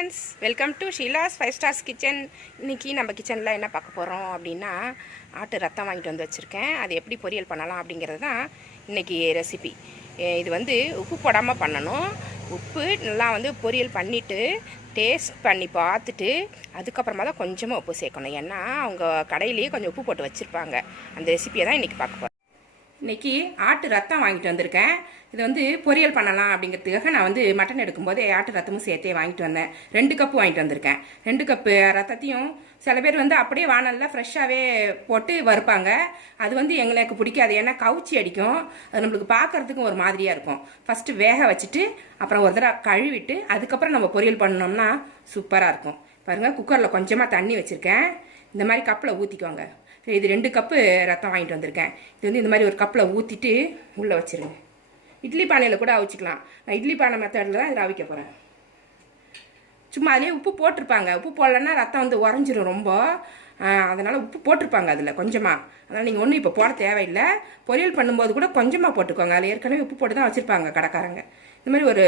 Friends welcome to Sheela's five stars kitchen இன்றைக்கி நம்ம கிச்சனில் என்ன பார்க்க போகிறோம் அப்படின்னா ஆட்டு ரத்தம் வாங்கிட்டு வந்து வச்சுருக்கேன். அது எப்படி பொரியல் பண்ணலாம் அப்படிங்கிறது தான் இன்றைக்கி ரெசிபி இது வந்து உப்பு போடாமல் பண்ணணும். உப்பு நல்லா வந்து பொரியல் பண்ணிவிட்டு டேஸ்ட் பண்ணி பார்த்துட்டு அதுக்கப்புறமா தான் கொஞ்சமாக உப்பு சேர்க்கணும். ஏன்னா அவங்க கடையிலேயே கொஞ்சம் உப்பு போட்டு வச்சுருப்பாங்க. அந்த ரெசிபியை தான் இன்றைக்கி பார்க்க போகிறோம் இன்றைக்கி ஆட்டு ரத்தம் வாங்கிட்டு வந்திருக்கேன். இது வந்து பொரியல் பண்ணலாம் அப்படிங்கிறதுக்காக நான் வந்து மட்டன் எடுக்கும்போது ஆட்டு ரத்தமும் சேர்த்தே வாங்கிட்டு வந்தேன். ரெண்டு கப்பு வாங்கிட்டு வந்திருக்கேன். ரெண்டு கப்பு ரத்தத்தையும் சில பேர் வந்து அப்படியே வானலில் ஃப்ரெஷ்ஷாகவே போட்டு வறுப்பாங்க. அது வந்து எங்களுக்கு பிடிக்காது. ஏன்னா கவுச்சி அடிக்கும். அது நம்மளுக்கு பார்க்கறதுக்கும் ஒரு மாதிரியாக இருக்கும். ஃபஸ்ட்டு வேக வச்சுட்டு அப்புறம் ஒரு தடவை கழுவிட்டு அதுக்கப்புறம் நம்ம பொரியல் பண்ணோம்னா சூப்பராக இருக்கும். பாருங்கள் குக்கரில் கொஞ்சமாக தண்ணி வச்சுருக்கேன். இந்த மாதிரி கப்பில் ஊற்றிக்கோங்க இது ரெண்டு கப்பு ரத்தம் வாங்கிட்டு வந்திருக்கேன். இது வந்து இந்த மாதிரி ஒரு கப்பில் ஊற்றிட்டு உள்ளே வச்சிருங்க. இட்லி பானையில் கூட அவிச்சிக்கலாம். நான் இட்லி பானை மெத்தடில் தான் இதில் அவிக்க போகிறேன் சும்மா அதிலே உப்பு போட்டிருப்பாங்க. உப்பு போடலன்னா ரத்தம் வந்து உறைஞ்சிரும் ரொம்ப. அதனால் உப்பு போட்டிருப்பாங்க அதில் கொஞ்சமாக அதனால் நீங்கள் ஒன்றும் இப்போ போட தேவையில்லை. பொரியல் பண்ணும்போது கூட கொஞ்சமாக போட்டுக்கோங்க. அதில் ஏற்கனவே உப்பு போட்டு தான் வச்சுருப்பாங்க கடைக்காரங்க. இந்த மாதிரி ஒரு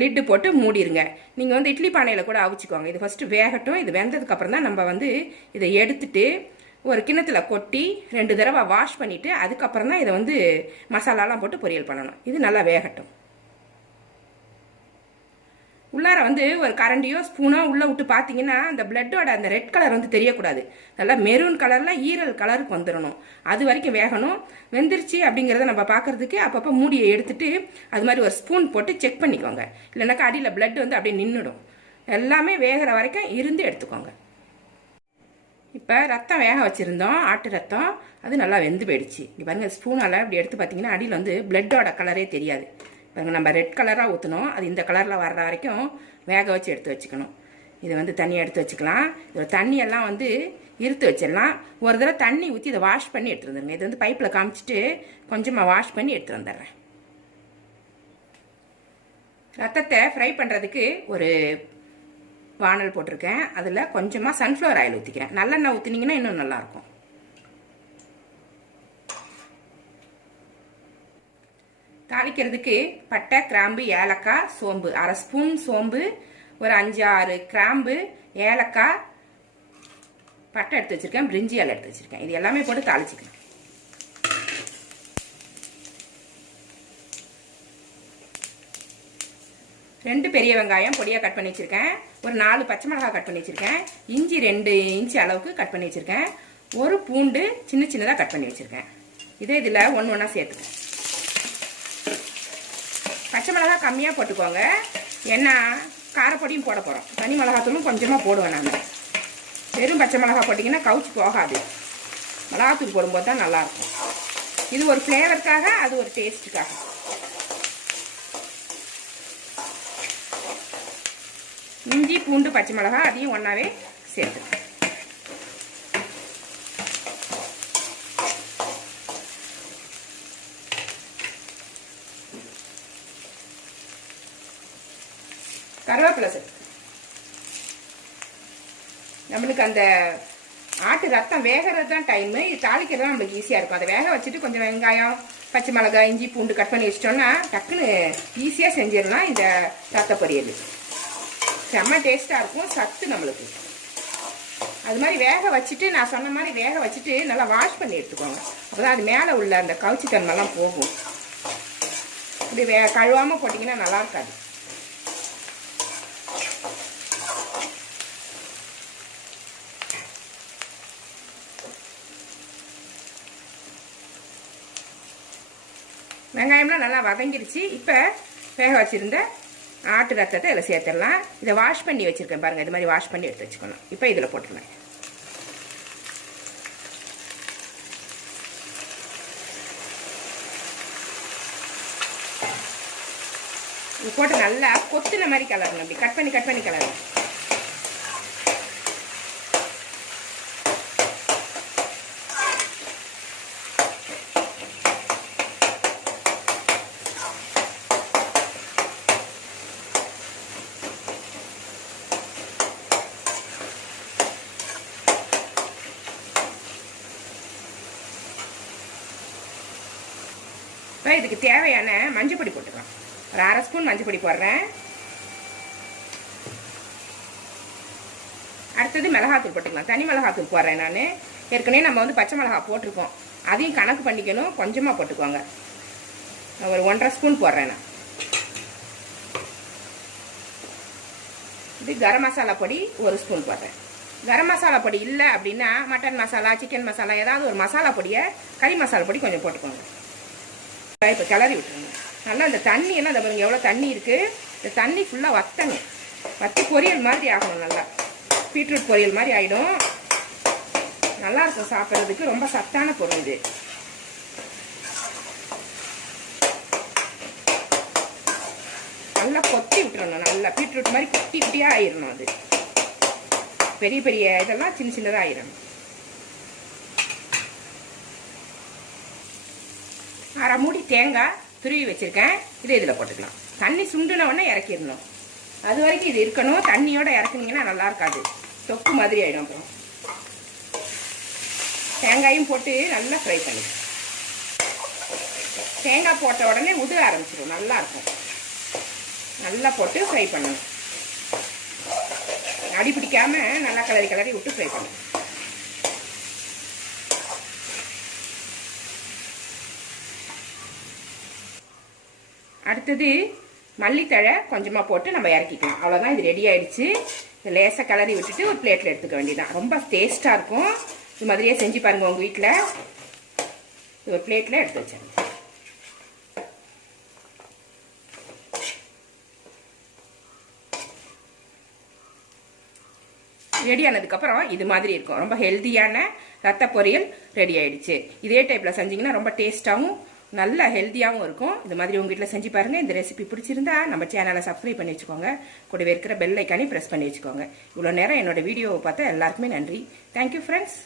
லிட்டு போட்டு மூடிடுங்க நீங்கள் வந்து இட்லி பானையில் கூட அவிச்சிக்கோங்க. இது ஃபஸ்ட்டு வேகட்டும். இது வெந்ததுக்கப்புறம் தான் நம்ம வந்து இதை எடுத்துட்டு ஒரு கிண்ணத்தில் கொட்டி ரெண்டு தடவை வாஷ் பண்ணிவிட்டு அதுக்கப்புறம் தான் இதை வந்து மசாலாலாம் போட்டு பொரியல் பண்ணணும். இது நல்லா வேகட்டும். உள்ளார வந்து ஒரு கரண்டியோ ஸ்பூனோ உள்ளே விட்டு பார்த்தீங்கன்னா அந்த பிளட்டோட அந்த ரெட் கலர் வந்து தெரியக்கூடாது. நல்லா மெரூன் கலரில் ஈரல் கலருக்கு வந்துடணும். அது வரைக்கும் வேகணும். வெந்துருச்சு அப்படிங்கிறத நம்ம பார்க்கறதுக்கு அப்பப்போ மூடியை எடுத்துட்டு அது மாதிரி ஒரு ஸ்பூன் போட்டு செக் பண்ணிக்கோங்க. இல்லைனாக்கா அடியில் பிளட் வந்து அப்படியே நின்றுடும் எல்லாமே வேகிற வரைக்கும் இருந்து எடுத்துக்கோங்க. இப்போ ரத்தம் வேக வச்சுருந்தோம். ஆட்டு ரத்தம். அது நல்லா வெந்து போயிடுச்சு. இங்கே பாருங்கள் ஸ்பூனால் இப்படி எடுத்து பார்த்தீங்கன்னா அடியில் வந்து பிளட்டோட கலரே தெரியாது. பாருங்கள் நம்ம ரெட் கலராக ஊற்றணும் அது இந்த கலரில் வர்ற வரைக்கும் வேக வச்சு எடுத்து வச்சுக்கணும். இதை வந்து தண்ணியை எடுத்து வச்சுக்கலாம். இதில் தண்ணியெல்லாம் வந்து இருத்து வச்சிடலாம். ஒரு தடவை தண்ணி ஊற்றி இதை வாஷ் பண்ணி எடுத்துட்டு வந்துடுங்க இது வந்து பைப்பில் காமிச்சிட்டு கொஞ்சமாக வாஷ் பண்ணி எடுத்து வந்துடுறேன். ரத்தத்தை ஃப்ரை பண்ணுறதுக்கு ஒரு வானல் போட்டிருக்கேன். அதில் கொஞ்சமாக சன்ஃப்ளவர் ஆயில் ஊற்றிக்கிறேன் நல்லெண்ணெய் ஊற்றினீங்கன்னா இன்னும் நல்லாயிருக்கும். தாளிக்கிறதுக்கு பட்டை கிராம்பு ஏலக்காய் சோம்பு. அரை ஸ்பூன் சோம்பு ஒரு அஞ்சு ஆறு கிராம்பு ஏலக்காய் பட்டை எடுத்து வச்சுருக்கேன். பிரிஞ்சி இலை எடுத்து வச்சுருக்கேன். இது எல்லாமே போட்டு தாளிச்சிக்கிறேன் ரெண்டு பெரிய வெங்காயம் பொடியாக கட் பண்ணி வச்சுருக்கேன். ஒரு நாலு பச்சை மிளகாய் கட் பண்ணி வச்சுருக்கேன். இஞ்சி ரெண்டு இன்ச்சு அளவுக்கு கட் பண்ணி வச்சுருக்கேன். ஒரு பூண்டு சின்ன சின்னதாக கட் பண்ணி வச்சுருக்கேன். இதே இதில் ஒன்று ஒன்றா சேர்த்துக்கேன். பச்சை மிளகாய் கம்மியாக போட்டுக்கோங்க. ஏன்னா காரப்பொடியும் போட போகிறோம் தனி மிளகாத்தூளும் கொஞ்சமாக போடுவேன் நான். வெறும் பச்சை மிளகாய் போட்டிங்கன்னா கவுச்சி போகாது. மிளகாத்தூள் போடும்போது தான் நல்லாயிருக்கும் இது ஒரு ஃப்ளேவருக்காக அது ஒரு டேஸ்ட்டுக்காக இஞ்சி பூண்டு பச்சை மிளகா அதையும் ஒன்றாவே சேர்த்து. கருவேப்பிலை சேர்த்து நம்மளுக்கு அந்த ஆட்டு ரத்தம் வேகிறது தான் டைமு இது தாளிக்கிறது தான் நம்மளுக்கு ஈஸியாக இருக்கும். அதை வேக வச்சுட்டு கொஞ்சம் வெங்காயம் பச்சை மிளகாய் இஞ்சி பூண்டு கட் பண்ணி வச்சிட்டோம்னா டக்குன்னு ஈஸியாக செஞ்சிடலாம் இந்த ரத்த பொரியல். செம்ம டேஸ்ட்டாக இருக்கும். சத்து நம்மளுக்கு. அது மாதிரி வேக வச்சுட்டு நான் சொன்ன மாதிரி வேக வச்சுட்டு நல்லா வாஷ் பண்ணி எடுத்துக்கோங்க. அப்போ தான் அது மேலே உள்ள அந்த கவுச்சித்தன்மைலாம் போகும். இப்படி வே கழுவாமல் போட்டிங்கன்னா நல்லா இருக்காது. வெங்காயம்லாம் நல்லா வதங்கிருச்சு. இப்போ வேக வச்சுருந்த ஆட்டு ரத்தத்தை இதில் சேர்த்துடலாம். இதை வாஷ் பண்ணி வச்சுருக்கேன் பாருங்கள் இது மாதிரி வாஷ் பண்ணி எடுத்து வச்சுக்கணும். இப்போ இதில் போட்டுருவேன். போட்டு நல்லா கொத்துன மாதிரி கலரணும் அப்படி. கட் பண்ணி கட் பண்ணி கலரணும். இப்போ இதுக்கு தேவையான மஞ்சள் பொடி போட்டுக்கலாம். ஒரு அரை ஸ்பூன் மஞ்சள் பொடி போடுறேன். அடுத்தது மிளகாத்தூள் போட்டுக்கலாம். தனி மிளகாத்தூள் போடுறேன் நான். ஏற்கனவே நம்ம வந்து பச்சை மிளகா போட்டிருக்கோம். அதையும் கணக்கு பண்ணிக்கணும். கொஞ்சமாக போட்டுக்கோங்க. நான் ஒரு ஒன்றரை ஸ்பூன் போடுறேன் நான். இது கரம் மசாலா பொடி ஒரு ஸ்பூன் போடுறேன். கரம் மசாலா பொடி இல்லை அப்படின்னா மட்டன் மசாலா சிக்கன் மசாலா ஏதாவது ஒரு மசாலா பொடியை கறி மசாலா பொடி கொஞ்சம் போட்டுக்கோங்க. இப்போ கிளறி விட்டுருங்க. நல்லா இந்த தண்ணி எல்லாம் இந்த பாருங்க எவ்வளோ தண்ணி இருக்குது இந்த தண்ணி ஃபுல்லாக வத்தணும். வத்தி பொரியல் மாதிரி ஆகணும் நல்லா. பீட்ரூட் பொரியல் மாதிரி ஆகிடும் நல்லா இருக்கும் சாப்பிட்றதுக்கு. ரொம்ப சத்தான பொருள் இது. நல்லா கொத்தி விட்டுறணும் நல்லா. பீட்ரூட் மாதிரி குட்டி குட்டியாக ஆயிடணும் அது. பெரிய பெரிய இதெல்லாம் சின்ன சின்னதாக ஆயிடணும். அரை மூடி தேங்காய் துருவி வச்சுருக்கேன். இதை இதில் போட்டுக்கலாம். தண்ணி சுண்டுன உடனே இறக்கிடணும். அது வரைக்கும் இது இருக்கணும். தண்ணியோட இறக்குனீங்கன்னா நல்லா இருக்காது. தொக்கு மாதிரி ஆகிடும் அப்புறம். தேங்காயும் போட்டு நல்லா ஃப்ரை பண்ணி. தேங்காய் போட்ட உடனே உதுக ஆரம்பிச்சிடும் நல்லாயிருக்கும் நல்லா போட்டு ஃப்ரை பண்ணணும். அடி பிடிக்காம நல்லா கலரி கலரி விட்டு ஃப்ரை பண்ணணும். அடுத்தது மல்லித்தழை கொஞ்சமாக போட்டு நம்ம இறக்கிக்கலாம். அவ்வளோதான் இது ரெடி ஆகிடுச்சு இதை லேசாக கிளறி விட்டுட்டு ஒரு பிளேட்டில் எடுத்துக்க வேண்டியதான் ரொம்ப டேஸ்ட்டாக இருக்கும். இது மாதிரியே செஞ்சு பாருங்கள் உங்கள் வீட்டில் ஒரு பிளேட்டில் எடுத்து வச்சேன் ரெடி ஆனதுக்கப்புறம் இது மாதிரி இருக்கும். ரொம்ப ஹெல்த்தியான ரத்த பொரியல் ரெடி ஆயிடுச்சு. இதே டைப்பில் செஞ்சிங்கன்னா ரொம்ப டேஸ்ட்டாகவும் நல்ல ஹெல்த்தியாகவும் இருக்கும். இந்த மாதிரி உங்கள் வீட்டில் செஞ்சு பாருங்கள் இந்த ரெசிபி பிடிச்சிருந்தா நம்ம சேனலை சப்ஸ்கிரைப் பண்ணி வச்சுக்கோங்க. கூடவே இருக்கிற பெல் ஐக்கானே ப்ரெஸ் பண்ணி வச்சுக்கோங்க. இவ்வளோ நேரம் என்னோட வீடியோவை பார்த்தா எல்லாருக்குமே நன்றி. Thank you friends